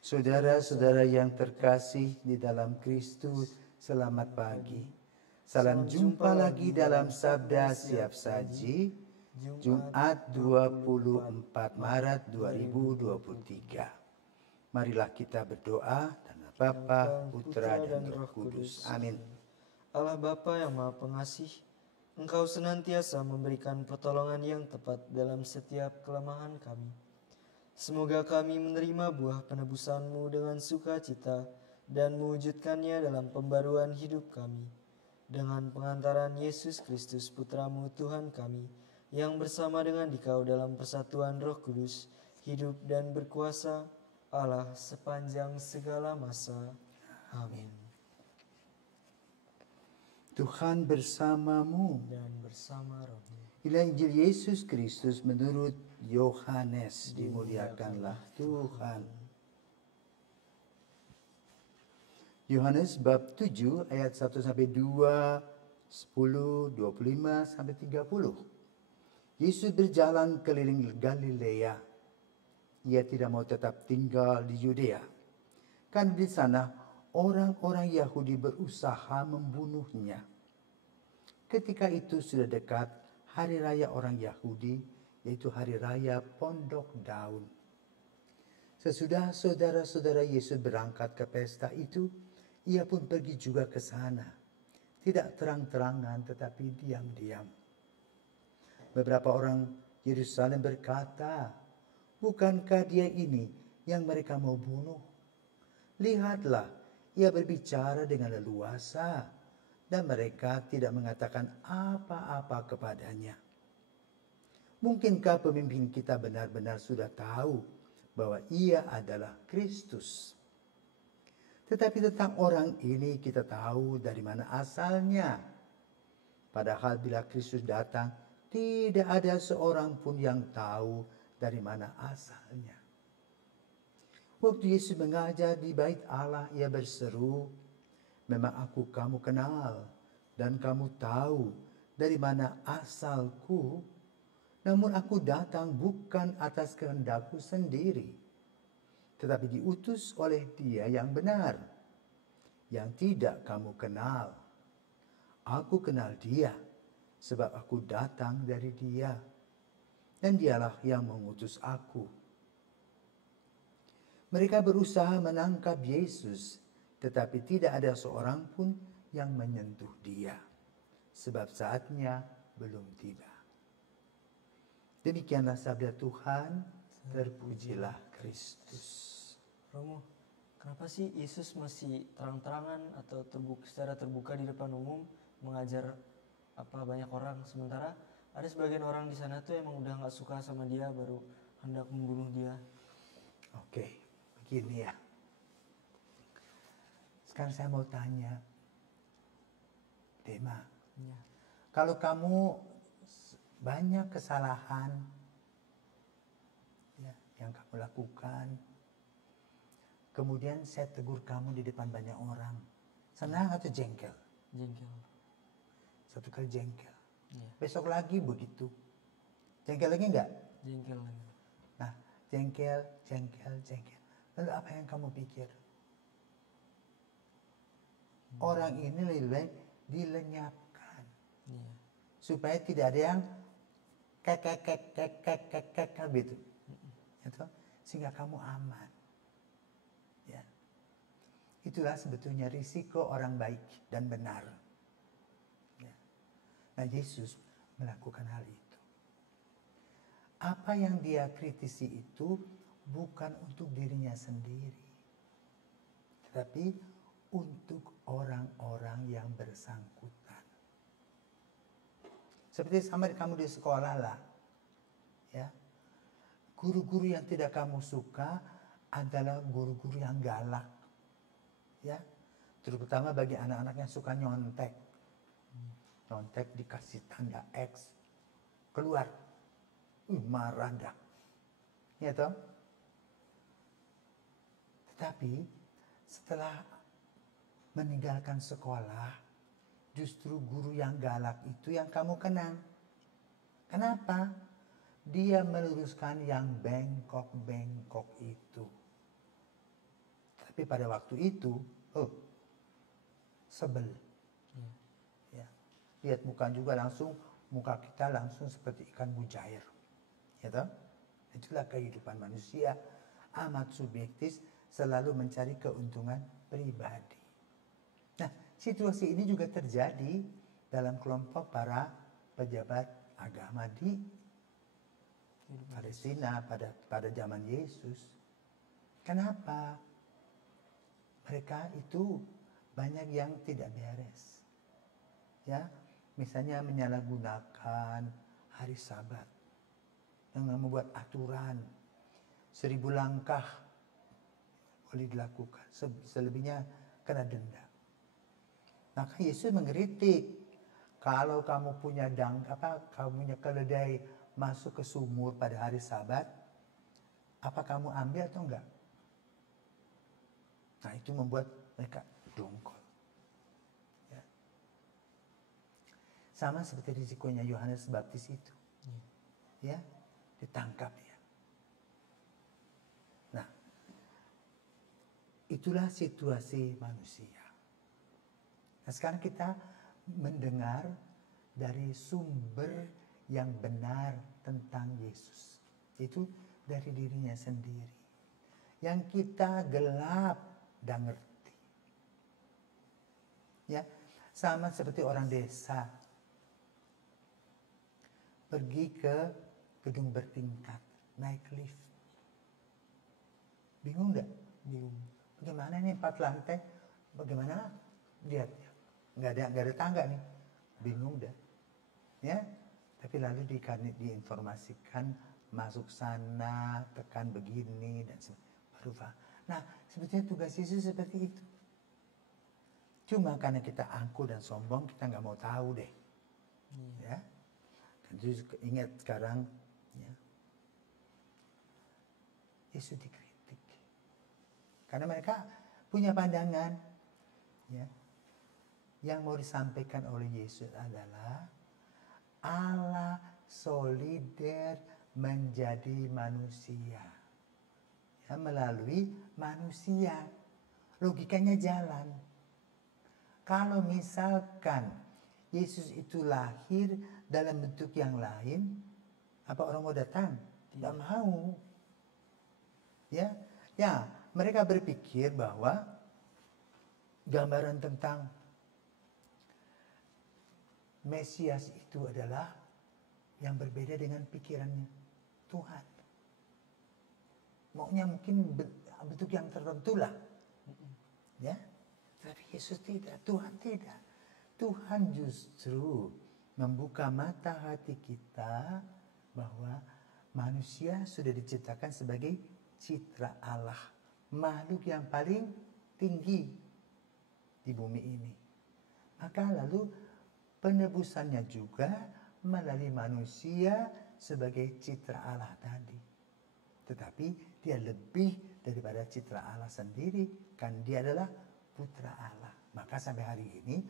Saudara-saudara yang terkasih di dalam Kristus, selamat pagi. Salam jumpa lagi dalam Sabda Siap Saji, Jumat 24 Maret 2023. Marilah kita berdoa dalam nama Bapa, Putra, dan Roh Kudus. Amin. Allah Bapa yang Maha Pengasih, Engkau senantiasa memberikan pertolongan yang tepat dalam setiap kelemahan kami. Semoga kami menerima buah penebusan-Mu dengan sukacita dan mewujudkannya dalam pembaruan hidup kami. Dengan pengantaran Yesus Kristus Putra-Mu Tuhan kami, yang bersama dengan Dikau dalam persatuan Roh Kudus, hidup dan berkuasa Allah sepanjang segala masa. Amin. Tuhan bersamamu. Dan bersama rohmu. Inilah Injil Yesus Kristus menurut Yohanes. Dimuliakanlah Tuhan. Yohanes bab 7 ayat 1 sampai 2, 10, 25 sampai 30. Yesus berjalan keliling Galilea. Ia tidak mau tetap tinggal di Yudea. Karena di sana orang-orang Yahudi berusaha membunuhnya. Ketika itu sudah dekat hari raya orang Yahudi, yaitu hari raya Pondok Daun. Sesudah saudara-saudara Yesus berangkat ke pesta itu, ia pun pergi juga ke sana. Tidak terang-terangan tetapi diam-diam. Beberapa orang Yerusalem berkata, "Bukankah dia ini yang mereka mau bunuh? Lihatlah, ia berbicara dengan leluasa, dan mereka tidak mengatakan apa-apa kepadanya. Mungkinkah pemimpin kita benar-benar sudah tahu bahwa ia adalah Kristus? Tetapi tentang orang ini kita tahu dari mana asalnya. Padahal bila Kristus datang, tidak ada seorang pun yang tahu dari mana asalnya." Waktu Yesus mengajar di bait Allah, ia berseru, "Memang aku kamu kenal, dan kamu tahu dari mana asalku. Namun aku datang bukan atas kehendakku sendiri, tetapi diutus oleh Dia yang benar, yang tidak kamu kenal. Aku kenal Dia, sebab aku datang dari Dia, dan Dialah yang mengutus aku." Mereka berusaha menangkap Yesus, tetapi tidak ada seorang pun yang menyentuh Dia, sebab saatnya belum tiba. Demikianlah sabda Tuhan, terpujilah Kristus. Romo, kenapa sih Yesus masih terang-terangan atau secara terbuka di depan umum mengajar banyak orang, sementara ada sebagian orang di sana tuh emang udah nggak suka sama dia, baru hendak membunuh dia? Oke, begini ya. Sekarang saya mau tanya, Dema, Ya. kalau kamu banyak kesalahan ya, yang kamu lakukan, kemudian saya tegur kamu di depan banyak orang, senang atau jengkel? Jengkel. Satu kali jengkel, Ya. besok lagi begitu, jengkel lagi enggak? Jengkel lagi. Nah, jengkel. Lalu apa yang kamu pikir? Orang ini lebih baik dilenyapkan, Ya. supaya tidak ada yang kek gitu, gitu, sehingga kamu aman. Ya, itulah sebetulnya risiko orang baik dan benar. Ya. Nah, Yesus melakukan hal itu. Apa yang dia kritisi itu bukan untuk dirinya sendiri, tetapi untuk orang-orang yang bersangkutan. Seperti sama kamu di sekolah lah, ya. Guru-guru yang tidak kamu suka adalah guru-guru yang galak, ya. Terutama bagi anak-anak yang suka nyontek. Nyontek dikasih tanda X, keluar, marah dah, ya toh. Tetapi setelah meninggalkan sekolah, justru guru yang galak itu yang kamu kenang. Kenapa? Dia meluruskan yang bengkok-bengkok itu. Tapi pada waktu itu, sebel. Ya. Lihat muka juga langsung, muka kita langsung seperti ikan mujair. Ya toh? Itulah kehidupan manusia, amat subjektif, selalu mencari keuntungan pribadi. Nah, situasi ini juga terjadi dalam kelompok para pejabat agama di Palestina pada zaman Yesus. Kenapa? Mereka itu banyak yang tidak beres. Ya, misalnya menyalahgunakan hari Sabat dengan membuat aturan 1000 langkah boleh dilakukan, selebihnya kena denda. Maka Yesus mengkritik, kalau kamu punya kamu punya keledai masuk ke sumur pada hari Sabat, apa kamu ambil atau enggak? Nah, itu membuat mereka dongkol. Ya. Sama seperti risikonya Yohanes Baptis itu. Ya, ditangkap ya. Nah, itulah situasi manusia. Nah, sekarang kita mendengar dari sumber yang benar tentang Yesus. Itu dari dirinya sendiri. Yang kita gelap dan ngerti. Ya, sama seperti orang desa pergi ke gedung bertingkat, naik lift. Bingung enggak? Bingung. Bagaimana nih 4 lantai? Bagaimana? Lihat, nggak ada tangga nih. Bingung dah. Ya, tapi lalu diinformasikan masuk sana, tekan begini dan baru paham. Nah, sebetulnya tugas Yesus seperti itu. Cuma karena kita angkuh dan sombong, kita nggak mau tahu deh. Ya, Yesus ingat sekarang, ya, Yesus dikritik karena mereka punya pandangan, ya, yang mau disampaikan oleh Yesus adalah Allah solider menjadi manusia, ya, melalui manusia. Logikanya jalan. Kalau misalkan Yesus itu lahir dalam bentuk yang lain, apa orang mau datang? Tidak mau. Ya, mereka berpikir bahwa gambaran tentang Mesias itu adalah yang berbeda dengan pikirannya Tuhan. Maunya mungkin bentuk yang tertentu lah. Ya, tapi Yesus tidak, Tuhan tidak. Tuhan justru membuka mata hati kita bahwa manusia sudah diciptakan sebagai citra Allah, makhluk yang paling tinggi di bumi ini. Maka lalu penebusannya juga melalui manusia sebagai citra Allah tadi. Tetapi dia lebih daripada citra Allah sendiri, kan dia adalah putra Allah. Maka sampai hari ini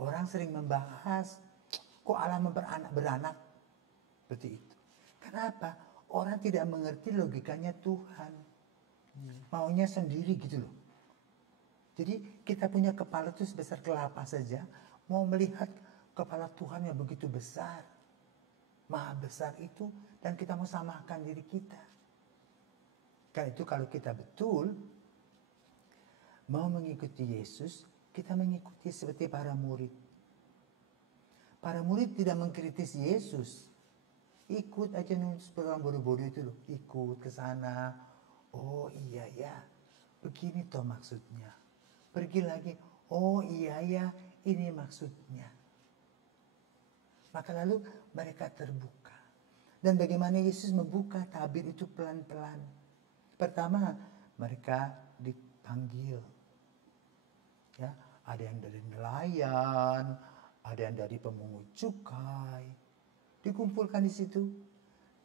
orang sering membahas, kok Allah beranak? Seperti itu. Kenapa? Orang tidak mengerti logikanya Tuhan. Maunya sendiri gitu loh. Jadi kita punya kepala itu sebesar kelapa saja, mau melihat kepala Tuhan yang begitu besar, maha besar itu, dan kita mau samakan diri kita. Karena itu kalau kita betul mau mengikuti Yesus, kita mengikuti seperti para murid. Para murid tidak mengkritisi Yesus. Ikut aja seperti orang bodoh-bodoh itu loh. Ikut ke sana. Oh iya ya, begini toh maksudnya. Pergi lagi. Oh iya ya, ini maksudnya. Maka lalu mereka terbuka. Dan bagaimana Yesus membuka tabir itu pelan-pelan. Pertama, mereka dipanggil. Ya, ada yang dari nelayan, ada yang dari pemungut cukai, dikumpulkan di situ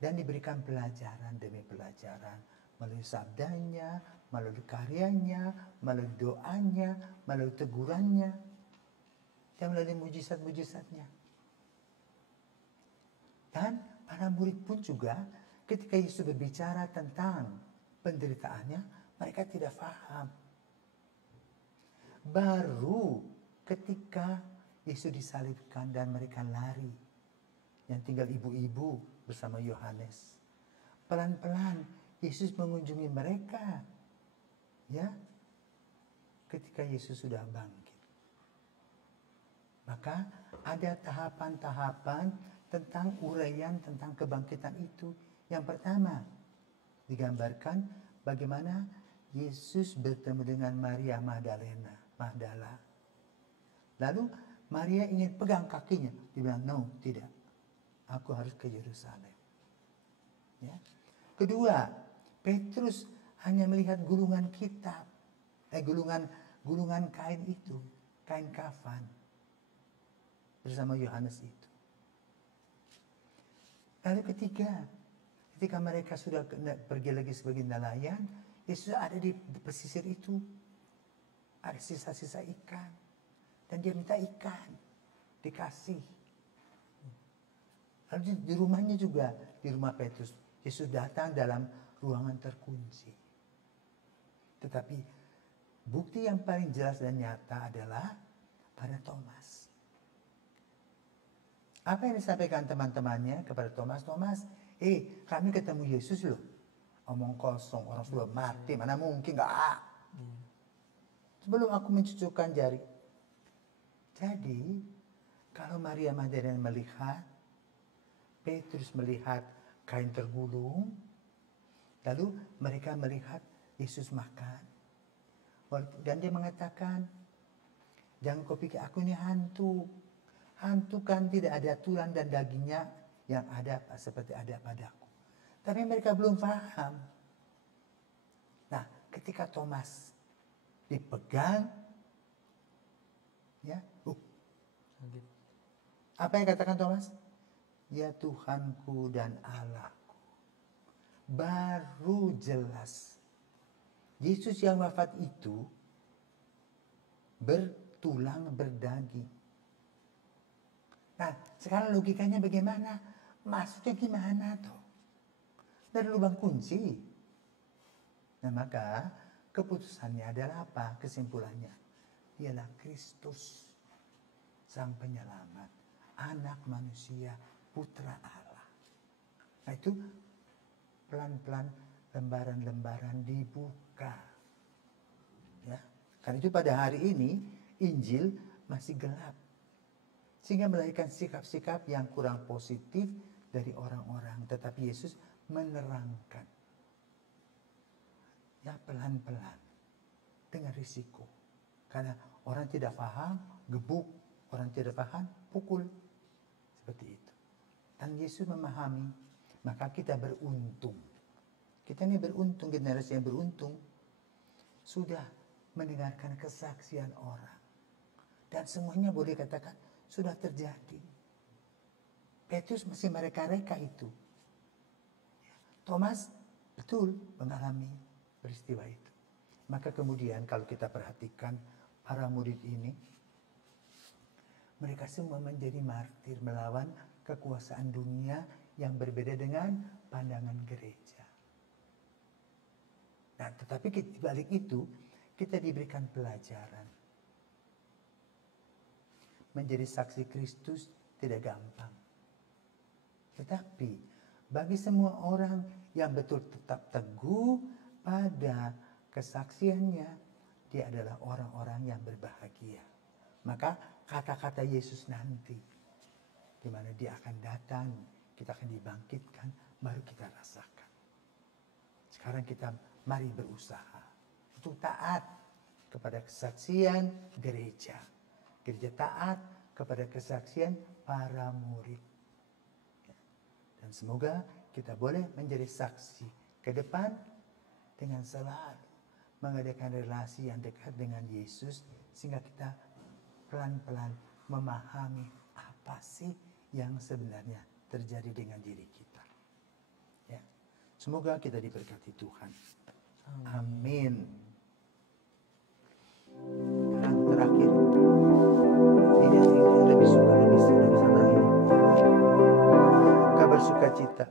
dan diberikan pelajaran demi pelajaran melalui sabdanya, melalui karyanya, melalui doanya, melalui tegurannya, dan melalui mujizat-mujizatnya. Dan para murid pun juga ketika Yesus berbicara tentang penderitaannya, mereka tidak paham. Baru ketika Yesus disalibkan dan mereka lari, yang tinggal ibu-ibu bersama Yohanes. Pelan-pelan Yesus mengunjungi mereka. Ya. Ketika Yesus sudah bangkit. Maka ada tahapan-tahapan tentang uraian tentang kebangkitan itu. Yang pertama, digambarkan bagaimana Yesus bertemu dengan Maria Magdala. Lalu Maria ingin pegang kakinya. Dia bilang, no, tidak. Aku harus ke Yerusalem. Ya. Kedua, Petrus hanya melihat gulungan kitab. Gulungan kain itu. Kain kafan. Bersama Yohanes itu. Lalu ketiga, ketika mereka sudah pergi lagi sebagai nelayan, Yesus ada di pesisir itu. Ada sisa-sisa ikan. Dan dia minta ikan. Dikasih. Lalu di rumahnya juga, di rumah Petrus, Yesus datang dalam ruangan terkunci. Tetapi bukti yang paling jelas dan nyata adalah pada Thomas. Apa yang disampaikan teman-temannya kepada Thomas? Thomas, kami ketemu Yesus loh. Omong kosong, orang sudah mati, mana mungkin enggak. Sebelum aku mencucukkan jari. Jadi, kalau Maria Magdalena melihat, Petrus melihat kain tergulung, lalu mereka melihat Yesus makan. Dan dia mengatakan, jangan kau pikir aku ini hantu. Hantu kan tidak ada tulang dan dagingnya yang ada seperti ada padaku. Tapi mereka belum paham. Nah, ketika Thomas dipegang, ya, apa yang katakan Thomas? Ya Tuhanku dan Allahku. Baru jelas. Yesus yang wafat itu bertulang berdaging. Nah, sekarang logikanya bagaimana? Maksudnya gimana toh? Dari lubang kunci. Nah, maka keputusannya adalah apa? Kesimpulannya. Ialah Kristus, Sang Penyelamat, Anak Manusia, Putra Allah. Nah, itu pelan-pelan lembaran-lembaran dibuka. Ya. Karena itu pada hari ini Injil masih gelap. Sehingga melahirkan sikap-sikap yang kurang positif dari orang-orang. Tetapi Yesus menerangkan. Ya, pelan-pelan. Dengan risiko. Karena orang tidak paham, gebuk. Orang tidak paham, pukul. Seperti itu. Dan Yesus memahami. Maka kita beruntung. Kita ini beruntung, generasi yang beruntung. Sudah mendengarkan kesaksian orang. Dan semuanya boleh katakan, sudah terjadi. Petrus masih mereka-reka itu. Thomas betul mengalami peristiwa itu. Maka kemudian kalau kita perhatikan para murid ini, mereka semua menjadi martir melawan kekuasaan dunia yang berbeda dengan pandangan gereja. Nah, tetapi di balik itu kita diberikan pelajaran. Menjadi saksi Kristus tidak gampang. Tetapi bagi semua orang yang betul tetap teguh pada kesaksiannya, dia adalah orang-orang yang berbahagia. Maka kata-kata Yesus nanti, di mana dia akan datang, kita akan dibangkitkan, baru kita rasakan. Sekarang kita mari berusaha untuk taat kepada kesaksian gereja. Gereja taat kepada kesaksian para murid. Dan semoga kita boleh menjadi saksi ke depan dengan selalu mengadakan relasi yang dekat dengan Yesus. Sehingga kita pelan-pelan memahami apa sih yang sebenarnya terjadi dengan diri kita. Ya. Semoga kita diberkati Tuhan. Amin. Dan terakhir, ini yang lebih suka, lebih senang, kabar sukacita.